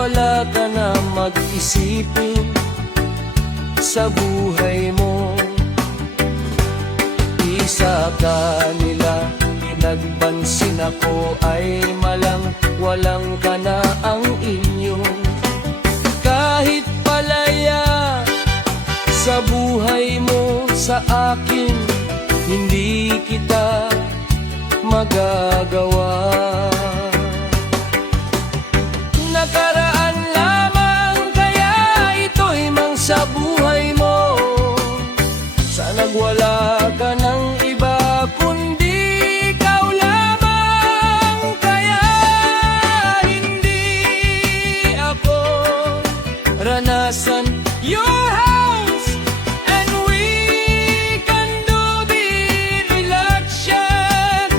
wala ka na mag-isipin sa buhay mo. Isa kanila pinagpansin ako ay walang ka na ang inyong kahit palaya sa buhay mo. Sa akin hindi kita magagawa. Nakaraan lamang kaya ito'y mang sa buhay mo. Sana'y wala ka ng iba kundi ikaw lamang. Kaya hindi ako ranasan your house and we can do the election.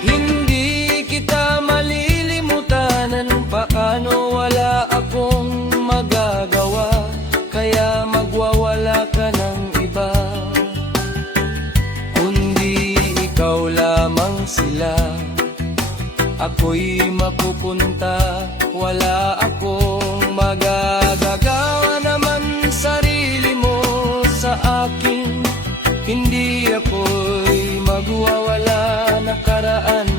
Hindi kita malilimutan, paano wala akong magagawa. Kaya magwawala ka ng iba kundi ikaw lamang sila. Ako'y mapupunta, wala akong magagagawa naman. Sarili mo sa akin, hindi ako'y magwawala. Nakaraan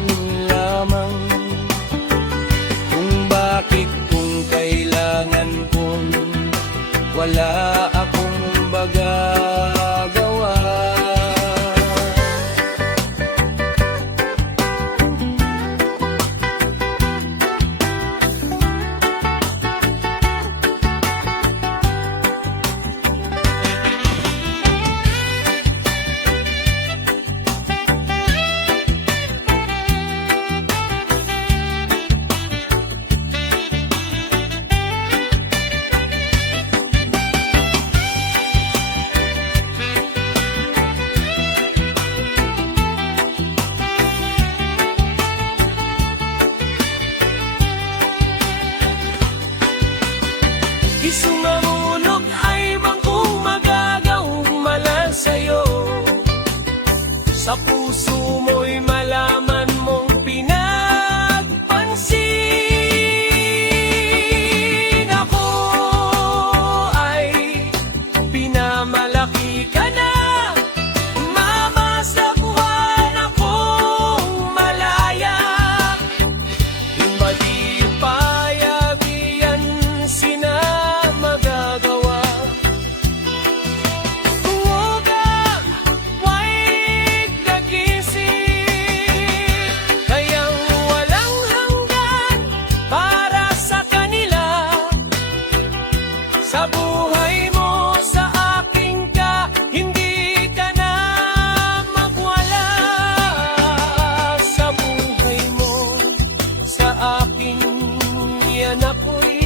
lamang kung bakit kung kailangan kong wala akong magagawa. Isungamunog ay bangkong magagawang malan sa'yo. Sa puso mo'y malaman mong pinagpansin. Ako ay pinamalaki ka na, mamasakwan akong malaya. Mali payag iyan sina magagawa. Huwag wait nagising, kayang walang hanggan para sa kanila. Sa buhay mo, sa akin ka, hindi ka na magwala. Sa buhay mo, sa akin yan ako'y